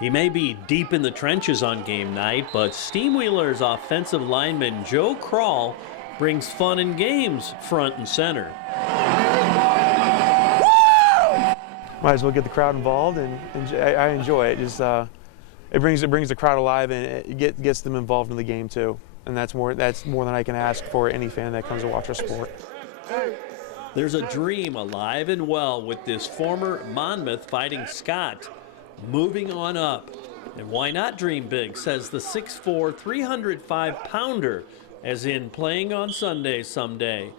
He may be deep in the trenches on game night, but STEAMWHEELERS offensive lineman Joe Krall brings fun and games front and center. Might as well get the crowd involved, and I enjoy it. Just it brings the crowd alive, and it gets them involved in the game too. And that's more than I can ask for any fan that comes to watch our sport. There's a dream alive and well with this former Monmouth Fighting Scot. Moving on up. And why not dream big, says the 6'4", 305-pounder, as in playing on Sunday someday.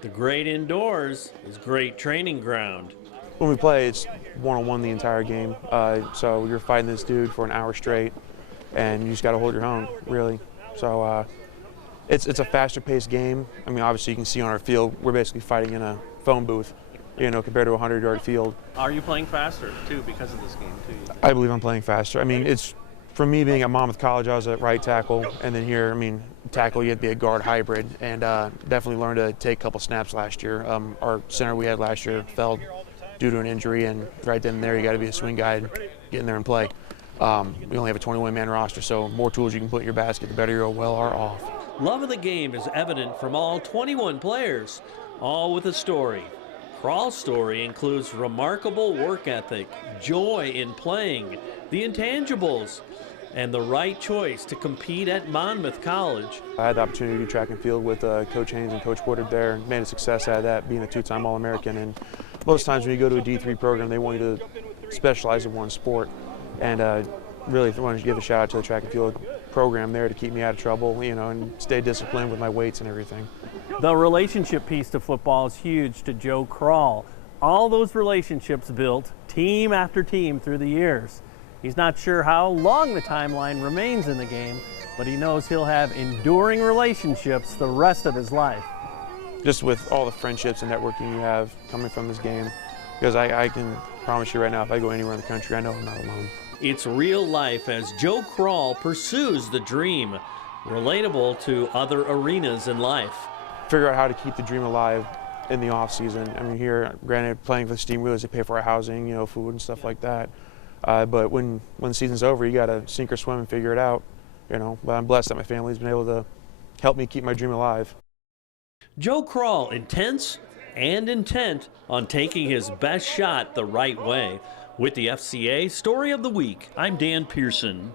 The great indoors is great training ground. When we play, it's one-on-one the entire game. So you're fighting this dude for an hour straight, and you just got to hold your own, really. So it's a faster-paced game. I mean, obviously you can see on our field, we're basically fighting in a phone booth, you know, compared to a 100-yard field. Are you playing faster, too, because of this game, too? I believe I'm playing faster. I mean, it's, from me being at Monmouth College, I was at right tackle, and then here, I mean, tackle, you have to be a guard hybrid, and definitely learned to take a couple snaps last year. Our center we had last year fell due to an injury, and right then and there, you got to be a swing guy, get in there and play. We only have a 21-man roster, so more tools you can put in your basket, the better your well are off. Love of the game is evident from all 21 players, all with a story. Krall's story includes remarkable work ethic, joy in playing, the intangibles, and the right choice to compete at Monmouth College. I had the opportunity to do track and field with Coach Haynes and Coach Woodard there, and made a success out of that, being a two-time All-American. And most times when you go to a D3 program, they want you to specialize in one sport. And really wanted to give a shout out to the track and field program there to keep me out of trouble, you know, and stay disciplined with my weights and everything. The relationship piece to football is huge to Joe Krall. All those relationships built team after team through the years. He's not sure how long the timeline remains in the game, but he knows he'll have enduring relationships the rest of his life. Just with all the friendships and networking you have coming from this game, because I can promise you right now, if I go anywhere in the country, I know I'm not alone. It's real life as Joe Krall pursues the dream, relatable to other arenas in life. Figure out how to keep the dream alive in the off season. I mean, here, granted, playing for the STEAMWHEELERS, they pay for our housing, you know, food and stuff like that. But when the season's over, you got to sink or swim and figure it out, you know. But I'm blessed that my family's been able to help me keep my dream alive. Joe Krall, intense and intent on taking his best shot the right way. With the FCA Story of the Week, I'm Dan Pearson.